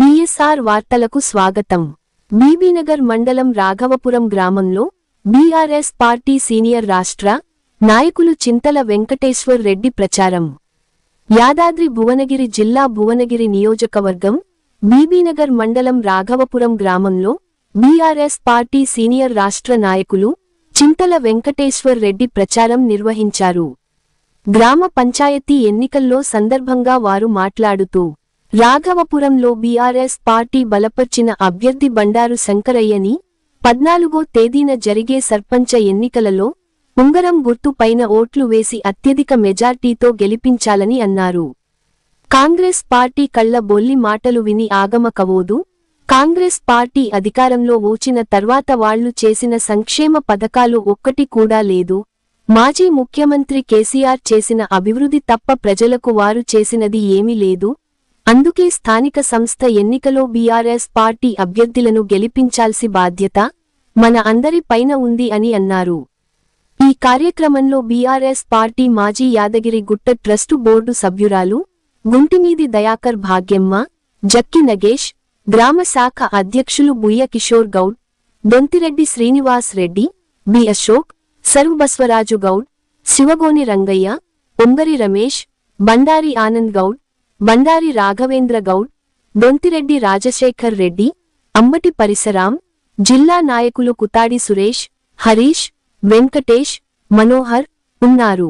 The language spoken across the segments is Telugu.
బిఎస్ఆర్ వార్తలకు స్వాగతం. బీబీనగర్ మండలం రాఘవపురం గ్రామంలో బీఆర్ఎస్ పార్టీ సీనియర్ రాష్ట్ర నాయకులు చింతల వెంకటేశ్వర్ రెడ్డి ప్రచారం. యాదాద్రి భువనగిరి జిల్లా భువనగిరి నియోజకవర్గం బీబీనగర్ మండలం రాఘవపురం గ్రామంలో బీఆర్ఎస్ పార్టీ సీనియర్ రాష్ట్ర నాయకులు చింతల వెంకటేశ్వర్ రెడ్డి ప్రచారం నిర్వహించారు. గ్రామ పంచాయతీ ఎన్నికల్లో సందర్భంగా వారు మాట్లాడుతూ రాఘవపురంలో బీఆర్ఎస్ పార్టీ బలపర్చిన అభ్యర్థి బండారు శంకరయ్యని పద్నాలుగో తేదీన జరిగే సర్పంచ ఎన్నికలలో ఉంగరం గుర్తు పైన ఓట్లు వేసి అత్యధిక మెజార్టీతో గెలిపించాలని అన్నారు. కాంగ్రెస్ పార్టీ కళ్ళ బొల్లి మాటలు విని ఆగమకవోదు. కాంగ్రెస్ పార్టీ అధికారంలో వచ్చిన తర్వాత వాళ్ళు చేసిన సంక్షేమ పథకాలు ఒక్కటి కూడా లేదు. మాజీ ముఖ్యమంత్రి కేసీఆర్ చేసిన అభివృద్ధి తప్ప ప్రజలకు వారు చేసినది ఏమీ లేదు. అందుకే స్థానిక సంస్థ ఎన్నికలో బీఆర్ఎస్ పార్టీ అభ్యర్థులను గెలిపించాల్సి బాధ్యత మన అందరి పైన ఉంది అని అన్నారు. ఈ కార్యక్రమంలో బీఆర్ఎస్ పార్టీ మాజీ యాదగిరి గుట్ట ట్రస్టు బోర్డు సభ్యురాలు గుంటిమీది దయాకర్ భాగ్యమ్మ జక్కి నగేష్ గ్రామ శాఖ అధ్యక్షులు బుయ్య కిషోర్ గౌడ్ దొంతిరెడ్డి శ్రీనివాస్ రెడ్డి బి అశోక్ సర్వబస్వరాజు గౌడ్ శివగోని రంగయ్య ఉంగరి రమేష్ బండారి ఆనంద్ గౌడ్ బండారి రాఘవేంద్ర గౌడ్ దొంతిరెడ్డి రాజశేఖర్ రెడ్డి అమ్మటి పరిసరాం జిల్లా నాయకులు కుతాడి సురేష్ హరీష్ వెంకటేష్ మనోహర్ ఉన్నారు.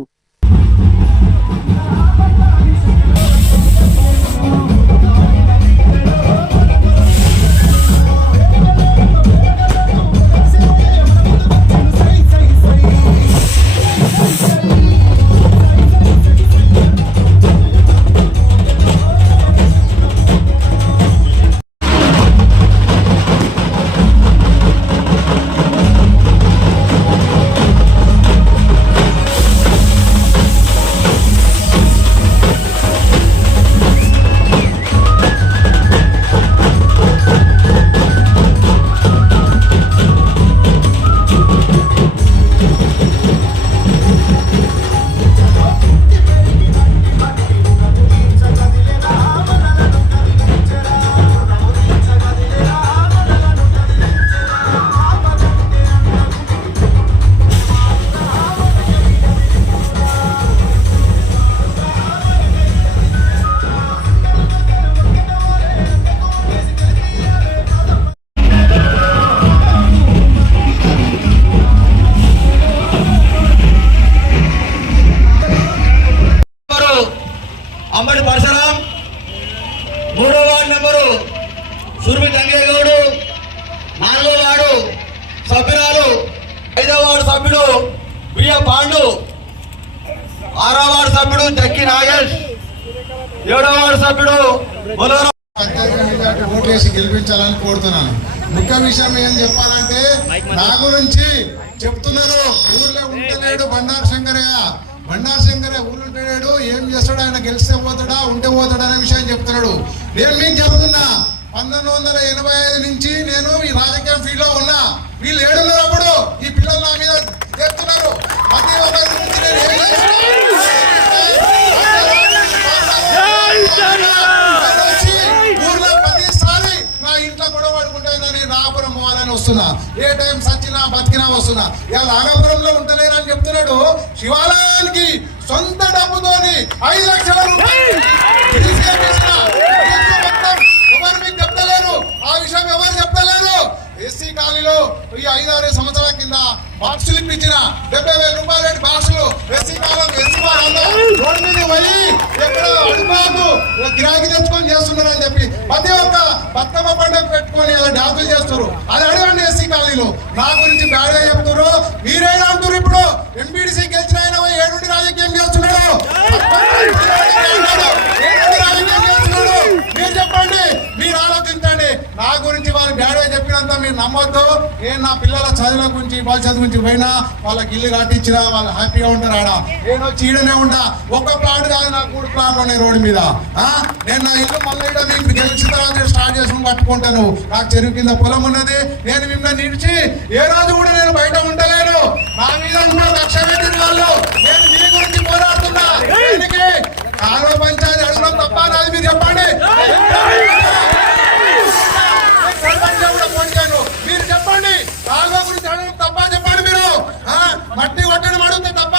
సభ్యుడు బియ్య పాండు. ఆరో వార్డు సభ్యుడు జక్కి నాగేష్. ఏడో వార్డు సభ్యుడు ఓటేసి గెలిపించాలని కోరుతున్నాను. ముఖ్య విషయం ఏం చెప్పాలంటే నా గురించి చెప్తున్నారు. ఊర్లో ఉంటలేడు బండారు శంకరయ్య. బండారు శంకరయ్య ఊర్లో ఉంటలేడు. ఏం చేస్తాడు? ఆయన గెలిస్తే పోతాడా? ఉంటే పోతాడా అనే విషయం చెప్తున్నాడు. నేను మీకు చెప్తున్నా పంతొమ్మిది వందల ఎనభై ఐదు నుంచి నేను ఈ రాజకీయ ఫీల్డ్లో ఉన్నా. వీళ్ళు ఏడున్నారు వస్తున్నా ఏ టైం సచ్చినా బతికినా వస్తున్నా ఇలా నాగపురంలో ఉంటలేనని చెప్తున్నాడు శివాలయానికి సొంత డబ్బుతోని ఐదు లక్షల రూపాయలు DCM ఇచ్చిన. దీంట్లో మొత్తం ఎవరు మీకు చెప్తలేరు ఆ విషయం ఎవరు చెప్తలేరు ఎస్సీ కాలనీలో ఈ ఐదారు సంవత్సరాల కింద బాక్సులు ఇప్పించిన డెబ్బై వేల రూపాయల బాక్సులు? ఎస్సీ కాలం ఎస్సీ వాళ్ళందరూ రోడ్డు మీద పోయి గిరాకీ తెచ్చుకొని చేస్తున్నారు అని చెప్పి ప్రతి ఒక్క బతుకమ్మ పండుగ పెట్టుకొని అలా డాకులు చేస్తారు అది అడగండి ఎస్సీ కాలనీలో. నా గురించి బ్యాడ్గా చెప్తారు మీరేనా అంటారు ఇప్పుడు ఎంపీడీసీ గెలిచిన ఆయన పోయి ఏడుండి రాజకీయం చేస్తున్నాడు ఏడుండి రాజకీయం చేస్తున్నాడు మీరు చెప్పండి మీరు ఆలోచించండి నా గురించి వాళ్ళు బ్యాడ్గా నమ్మొద్దు నేను నా పిల్లల చదువుల గురించి భవిష్యత్తు గురించి పోయినా వాళ్ళకి ఇల్లు కట్టించినా వాళ్ళు హ్యాపీగా ఉంటారు ఆడ. నేను వచ్చి ఈడనే ఉంటా. ఒక ప్లాట్ కాదు నాకు మూడు ప్లాట్లు ఉన్నాయి రోడ్డు మీద. ఆ? నేను నా ఇల్లు మళ్ళీ ఈడ మీకు గెలిచిన తర్వాత స్టార్ట్ చేసుకుని కట్టుకుంటాను. నాకు చెరువు కింద పొలం ఉన్నది. నేను మిమ్మల్ని నిలిచి ఏ రోజు కూడా నేను బయట ఉండలేను. నా మీద ఉన్న లక్ష పెట్టిన వాళ్ళు నేను మీ గురించి పోరాడుతున్నా. కాలువ మట్టి కొట్టడం అడిగితే తప్ప.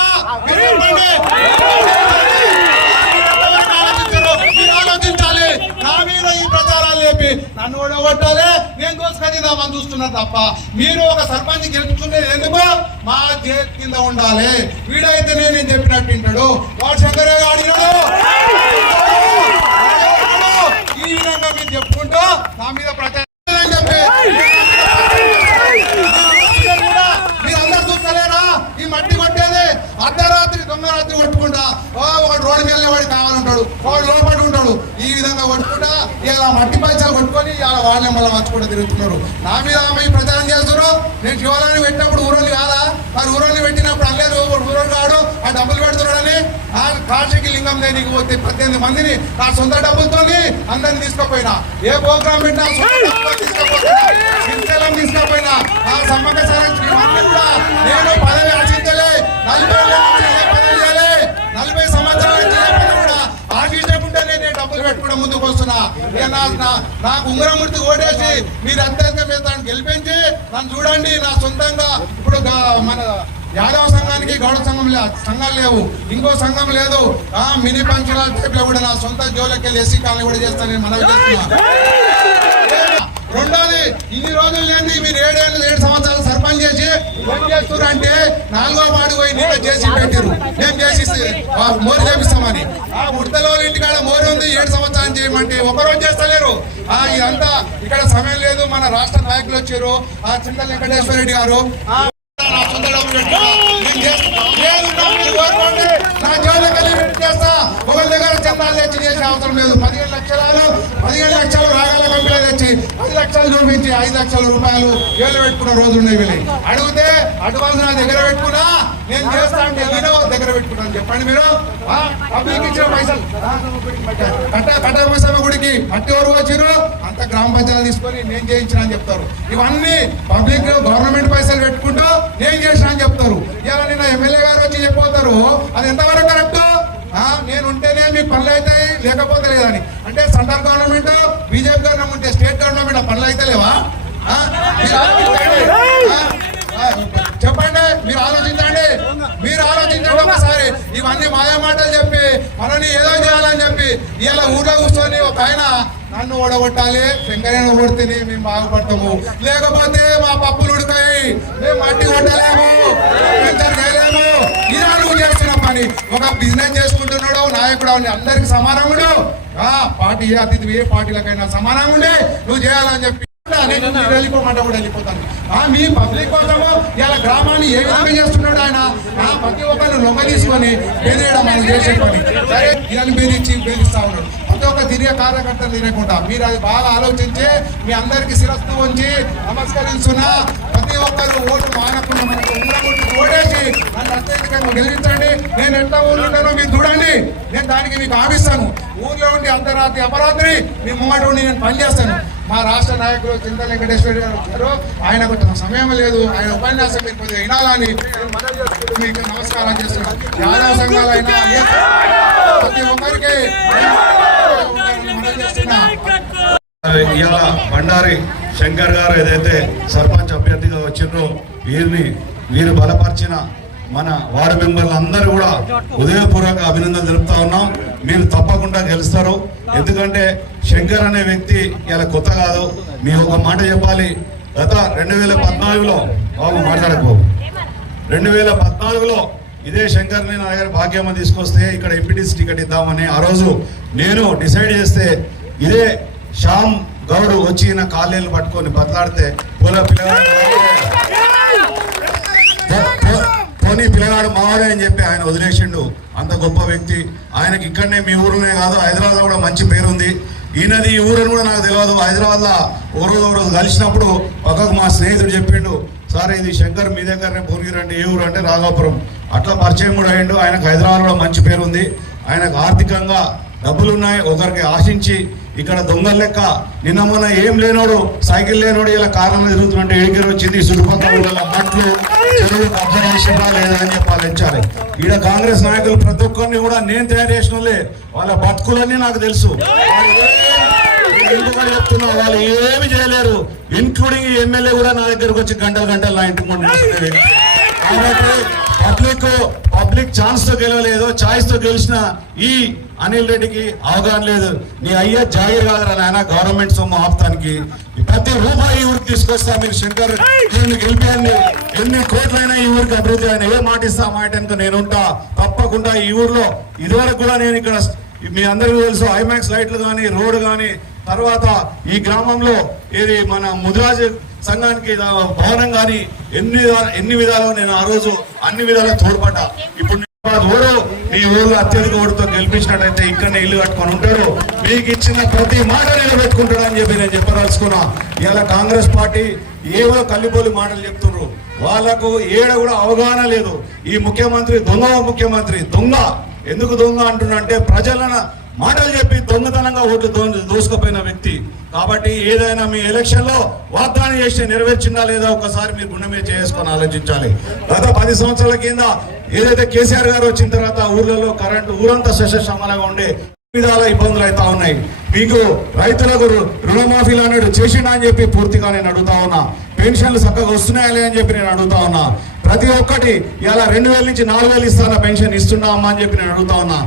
ఆలోచించాలి. నా మీద ఈ ప్రచారాలు లేపి నన్ను ఓడగొట్టాలి. నేను దోసుకొని చూస్తున్నా తప్ప. మీరు ఒక సర్పంచ్ గెలుచుకునేది ఎందుకు? మా చేతి కింద ఉండాలి. వీడైతే నేను చెప్పినట్టు వింటాడు? వాడు శంకరరావు అడిగాడు ఈ విధంగా మీరు చెప్పుకుంటూ నా మీద ప్రచారం చెప్పి అర్ధరాత్రి దొంగరాత్రి కొట్టుకుంటా. ఓ ఒకడు రోడ్డు మీద వాడు కావాలంటాడు. వాడు లోపడి ఉంటాడు. ఈ విధంగా కొట్టుకుంటా ఇలా మట్టి పైసలు కొట్టుకొని ఇలా వాళ్ళని మళ్ళీ మంచుకుంటూ తిరుగుతున్నారు నా మీద ఆమె ప్రచారం చేస్తున్నారు. నేను శివాలయాన్ని పెట్టినప్పుడు ఊరోళ్ళు కాదా? మరి ఊరోళ్ళు పెట్టినప్పుడు అనలేదు. ఊరోళ్ళు కాడు ఆ డబ్బులు పెడుతున్నాడని. ఆ కాశీకి లింగం దేనికి పోతే పద్దెనిమిది మందిని నా సొంత డబ్బులతో అందరిని తీసుకుపోయినా. ఏ ప్రోగ్రామ్ పెట్టినా తీసుకుపోయినా. తీసుకుపోయినా. ఆ సమ్మక సారథి కూడా నాకు ఉంగరం నా- ఓడేసి మీరు అత్యంత మీద దాన్ని గెలిపించి నన్ను చూడండి నా సొంతంగా ఇప్పుడు మన యాదవ సంఘానికి గౌడ సంఘం సంఘాలు లేవు. ఇంకో సంఘం లేదు. ఆ మినీ పంచనాల టైప్లో కూడా నా సొంత జోలకి వెళ్ళి ఎస్సీ కాలనీ కూడా చేస్తాను నేను మనవి చేస్తున్నా. రెండోది ఇన్ని రోజులు లేని మీరు ఏడేళ్ళు ఏడు సంవత్సరాలు సర్పంచ్ చేసి ఏం చేస్తారు అంటే నాలుగో వాడు పోయి నీళ్ళ చేసి పెట్టారు మేము చేసి మోరు చేపిస్తామని. ఆ ఉడతలో ఇంటికాడ మోరు ఉంది ఏడు సంవత్సరాలు చేయమంటే ఒకరోజు చేస్తలేరు. ఆ ఇదంతా ఇక్కడ సమయం లేదు మన రాష్ట్ర నాయకులు వచ్చారు. ఆ చింత వెంకటేశ్వర రెడ్డి గారు నా జోలి నేను చేస్తా. ఒకళ్ళ నా ఒకరి దగ్గర చందాలు తెచ్చి చేసే అవసరం లేదు. పదిహేను లక్షలు కంపెనీ పది లక్షలు చూపించి ఐదు లక్షల రూపాయలు వేలు పెట్టుకున్న రోజులు ఉన్నాయి అడిగితే అడ్వాన్స్ నా దగ్గర పెట్టుకున్నా నేను చేస్తా అంటే నేను దగ్గర పెట్టుకున్నాను చెప్పండి మీరు. పబ్లిక్ ఇచ్చిన పైసలు. కట్ట కట్టబోసమ్మ గుడికి మట్టి ఎవరు వచ్చిరు అంత గ్రామ పంచాయతీ తీసుకొని నేను చేయించిన అని చెప్తారు. ఇవన్నీ పబ్లిక్ గవర్నమెంట్ పైసలు పెట్టుకుంటూ నేను చేసిన అని చెప్తారు. ఇలా నిన్న ఎమ్మెల్యే గారు వచ్చి చెప్పిపోతారు అది ఎంత మీ పనులు అవుతాయి లేకపోతే లేదని. అంటే సెంట్రల్ గవర్నమెంట్ బీజేపీ గవర్నమెంట్ ఉంటే స్టేట్ గవర్నమెంట్ ఆ పనులు అయితే లేవా? ఆ? మీరు చెప్పండి మీరు ఆలోచించండి. మీరు ఆలోచించండి ఒకసారి. ఇవన్నీ మాయమాటలు చెప్పి మనల్ని ఏదో చేయాలని చెప్పి ఇలా ఊళ్ళో కూర్చొని ఒక ఆయన నన్ను ఓడగొట్టాలి వెంకయ్యను కొడితేనే మేము బాగుపడతాము. లేకపోతే మా పప్పులు ఉడకాయి మేము మట్టి కొట్టాలి ఒక బిజినెస్ చేసుకుంటున్నాడు నాయకుడు అని అందరికి సమానముడు. ఆ పార్టీ ఏ అతిథి ఏ పార్టీలకైనా సమానంగా ఉండే నువ్వు చేయాలని చెప్పి నేను వెళ్ళిపోమంటే కూడా వెళ్ళిపోతాను. మీ పబ్లిక్ కోసము ఇలా గ్రామాన్ని ఏ విధంగా చేస్తున్నాడు ఆయన? ఆ ప్రతి ఒక్కరు లొంగ తీసుకొని బెదిరియడం ఆయన చేసే పని. సరే ఇలా బెదిరించి బెదిరిస్తా ఉన్నాడు. ప్రతి ఒక్క తిరిగే కార్యకర్తలు తినకుండా. మీరు అది బాగా ఆలోచించి మీ అందరికి శిరస్సు ఉంచి నమస్కరిస్తున్నా. ప్రతి ఒక్కరు ఓటు మానకుండా మనకు ఓడేసి నన్ను అత్యధికంగా గెలిపించండి నేను ఎట్లా ఊళ్ళో ఉంటానో మీరు చూడండి. నేను దానికి మీకు ఆపిస్తాను ఊర్లో ఉండి అర్ధరాత్రి అపరాత్రి మీ ముంగట ఉండి నేను పనిచేస్తాను. మా రాష్ట్ర నాయకులు చింత వెంకటేశ్వర గారు వచ్చారు ఆయనకు సమయం లేదు. ఆయన ఉపన్యాసం మీరు కొద్దిగా వినాలని మీకు నమస్కారం చేస్తున్నాను. యాదవ సంఘాలైనా ప్రతి ఒక్కరికి ఇవాళ బండారి శంకర్ గారు ఏదైతే సర్పంచ్ అభ్యర్థిగా వచ్చిండ్రో వీరిని వీరు బలపరిచిన మన వార్డు మెంబర్లు అందరూ కూడా ఉదయపూర్వక అభినందనలు తెలుపుతా ఉన్నాం. మీరు తప్పకుండా గెలుస్తారు. ఎందుకంటే శంకర్ అనే వ్యక్తి ఇలా కొత్త కాదు. మీ ఒక మాట చెప్పాలి. గత రెండు వేల పద్నాలుగులో బాబు మాట్లాడకు. రెండు వేల పద్నాలుగులో ఇదే శంకర్ని నా దగ్గర భాగ్యమ్మ తీసుకొస్తే ఇక్కడ ఎంపీటీసీ టికెట్ ఇద్దామని ఆ రోజు నేను డిసైడ్ చేస్తే ఇదే శ్యామ్ గౌడ్ వచ్చి నా పట్టుకొని బతలాడితే పూల పిల్లగాడు పోనీ పిల్లగాడు మావాడే అని చెప్పి ఆయన వదిలేసిండు. అంత గొప్ప వ్యక్తి. ఆయనకి ఇక్కడనే మీ ఊరునే కాదు హైదరాబాద్లో కూడా మంచి పేరుంది. ఈయనది ఈ ఊరని కూడా నాకు తెలియదు. హైదరాబాద్లో ఓ రోజు ఒక రోజు కలిసినప్పుడు పక్కకు మా స్నేహితుడు చెప్పిండు సార్ ఇది శంకర్ మీ దగ్గరనే పూర్గిరండి ఏ ఊరు అంటే రాఘాపురం. అట్లా పరిచయం కూడా అయ్యిండు. ఆయనకు హైదరాబాద్ కూడా మంచి పేరు ఉంది ఆయనకు ఆర్థికంగా డబ్బులు ఉన్నాయి ఒకరికి ఆశించి ఇక్కడ దొంగల లెక్క. నిన్న మొన్న ఏం లేనోడు సైకిల్ లేనోడు ఇలా కారణం తిరుగుతుంటే ఏడికి వచ్చింది చుట్టుపక్కల మట్లు చెరువులు కబ్జా చేసినా లేదా అని ఈడ కాంగ్రెస్ నాయకులు ప్రతి ఒక్కరిని కూడా నేను తయారు చేసిన వాళ్ళ బతుకులన్నీ నాకు తెలుసు. వాళ్ళు ఎందుకని చెప్తున్నా వాళ్ళు ఏమి చేయలేరు. ఇన్క్లూడింగ్ ఎమ్మెల్యే కూడా నా దగ్గరకు వచ్చి గంటలు గంటలు నా ఇంటికి కాబట్టి పబ్లిక్ పబ్లిక్ ఛాన్స్తో గెలవలేదు ఛాయిస్తో గెలిచిన ఈ అనిల్ రెడ్డికి అవగాహన లేదు. నీ అయ్యా జాగీర్ కాదురా నాయన గవర్నమెంట్ సొమ్ము ఆపుతానికి. ప్రతి రూపాయి ఈ ఊరికి తీసుకొస్తా మీరు శంకర్. నేను గెలిపాను ఎన్ని కోట్లైనా ఈ ఊరికి అభివృద్ధి అయినా ఏ మాట ఇస్తా మాట వెనుక నేనుంటా తప్పకుండా ఈ ఊర్లో ఇదివరకు కూడా నేను ఇక్కడ మీ అందరికీ తెలుసు ఐమాక్స్ లైట్లు కానీ రోడ్ కానీ తర్వాత ఈ గ్రామంలో ఇది మన ముదిరాజు సంఘానికి భవనం కానీ ఎన్ని ఎన్ని విధాలు నేను ఆ రోజు అన్ని విధాలు తోడ్పడ్డా. ఇప్పుడు ఊరు మీ ఊర్లో అత్యధిక ఓటుతో గెలిపించినట్టయితే ఇక్కడనే ఇల్లు కట్టుకొని ఉంటారు మీకు ఇచ్చిన ప్రతి మాట నిలబెట్టుకుంటాడు అని చెప్పి నేను చెప్పదలుచుకున్నా. ఇలా కాంగ్రెస్ పార్టీ ఏవో కల్లిపోలి మాటలు చెప్తున్నారు వాళ్ళకు ఏడ కూడా అవగాహన లేదు. ఈ ముఖ్యమంత్రి దొంగ ముఖ్యమంత్రి దొంగ. ఎందుకు దొంగ అంటున్నంటే ప్రజలను మాటలు చెప్పి దొంగతనంగా ఓట్లు దో- దోసుకుపోయిన వ్యక్తి. కాబట్టి ఏదైనా మీ ఎలక్షన్లో వాగ్దానం చేసి నెరవేర్చిందా లేదా ఒకసారి మీరు గుండె మీద చేసుకొని ఆలోచించాలి. గత పది సంవత్సరాల కింద ఏదైతే కేసీఆర్ గారు వచ్చిన తర్వాత ఊర్లలో కరెంటు ఊరంతా సస్యశ్యామలంగా ఉండే విధాల ఇబ్బందులు అయితే ఉన్నాయి. మీకు రైతులకు రుణమాఫీలు అన్నాడు చేసిండా అని చెప్పి పూర్తిగా నేను అడుగుతా ఉన్నా. పెన్షన్లు చక్కగా వస్తున్నాయా అని చెప్పి నేను అడుగుతా ఉన్నా. ప్రతి ఒక్కటి ఇలా రెండు వేల నుంచి నాలుగు వేలు ఇస్తాన పెన్షన్ ఇస్తున్నామా అని చెప్పి నేను అడుగుతా ఉన్నా.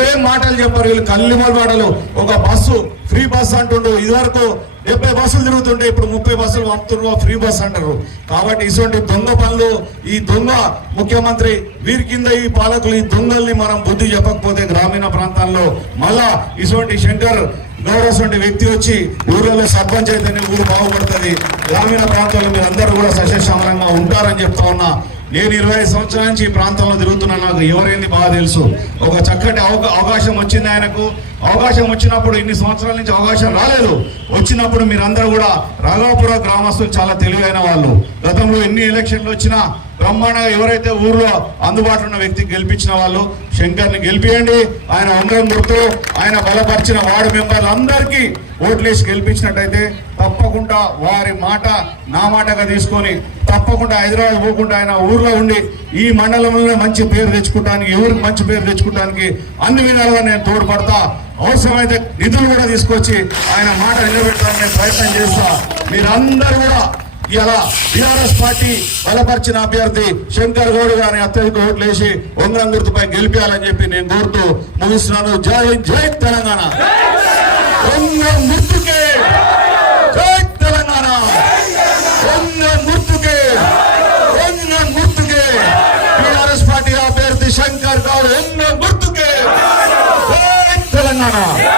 ఏం మాటలు చెప్పారు వీళ్ళు కల్లిమల్ మాటలు ఒక బస్సు ఫ్రీ బస్సు అంటుండు. ఇదివరకు డెబ్బై బస్సులు తిరుగుతుంటే ఇప్పుడు ముప్పై బస్సులు పంపుతున్నారు ఫ్రీ బస్ అంటారు. కాబట్టి ఇటువంటి దొంగ పనులు ఈ దొంగ ముఖ్యమంత్రి వీరి కింద ఈ పాలకులు ఈ దొంగల్ని మనం బుద్ధి చెప్పకపోతే గ్రామీణ ప్రాంతాల్లో మళ్ళా ఇటువంటి శంకర్ గౌరవ వ్యక్తి వచ్చి ఊర్లలో సర్పంచ్ అయితేనే ఊరు బాగుపడుతుంది. గ్రామీణ ప్రాంతాల్లో మీరు అందరూ కూడా సస్యశ్యామలంగా ఉంటారని చెప్తా ఉన్నా. నేను ఇరవై ఐదు సంవత్సరాల నుంచి ఈ ప్రాంతంలో తిరుగుతున్నా. నాకు ఎవరైంది బాగా తెలుసు. ఒక చక్కటి అవకా- అవకాశం వచ్చింది ఆయనకు. అవకాశం వచ్చినప్పుడు ఇన్ని సంవత్సరాల నుంచి అవకాశం రాలేదు. వచ్చినప్పుడు మీరందరూ కూడా రాఘవపుర గ్రామస్తులు చాలా తెలివైన వాళ్ళు. గతంలో ఎన్ని ఎలక్షన్లు వచ్చినా బ్రహ్మాండంగా ఎవరైతే ఊర్లో అందుబాటులో ఉన్న వ్యక్తికి గెలిపించిన వాళ్ళు శంకర్ని గెలిపియండి. ఆయన ఉంగరం గుర్తు ఆయన బలపరిచిన వార్డు మెంబర్లు అందరికీ ఓట్లేసి గెలిపించినట్టయితే తప్పకుండా వారి మాట నా మాటగా తీసుకొని తప్పకుండా హైదరాబాద్ పోకుండా ఆయన ఊర్లో ఉండి ఈ మండలంలో మంచి పేరు తెచ్చుకోవడానికి ఊరికి మంచి పేరు తెచ్చుకోవడానికి అన్ని విధాలుగా నేను తోడ్పడతా. అవసరమైతే నిధులు కూడా తీసుకొచ్చి ఆయన మాట నిలబెట్టడానికి నేను ప్రయత్నం చేస్తా. మీరందరూ కూడా ఇలా టిఆర్ఎస్ పార్టీ బలపరిచిన అభ్యర్థి శంకర్ గౌడ్ గారిని అత్యధిక ఓట్లు వేసి ఉంగరం గుర్తుపై గెలిపించాలని చెప్పి నేను కోరుతూ ముగిస్తున్నాను. జై జై తెలంగాణ. ఉంగరం గుర్తుకే. జై తెలంగాణ. ఉంగరం గుర్తుకే. ఉంగరం గుర్తుకే. టిఆర్ఎస్ పార్టీ అభ్యర్థి శంకర్ గౌడ్ ఉంగరం గుర్తుకే. జై తెలంగాణ.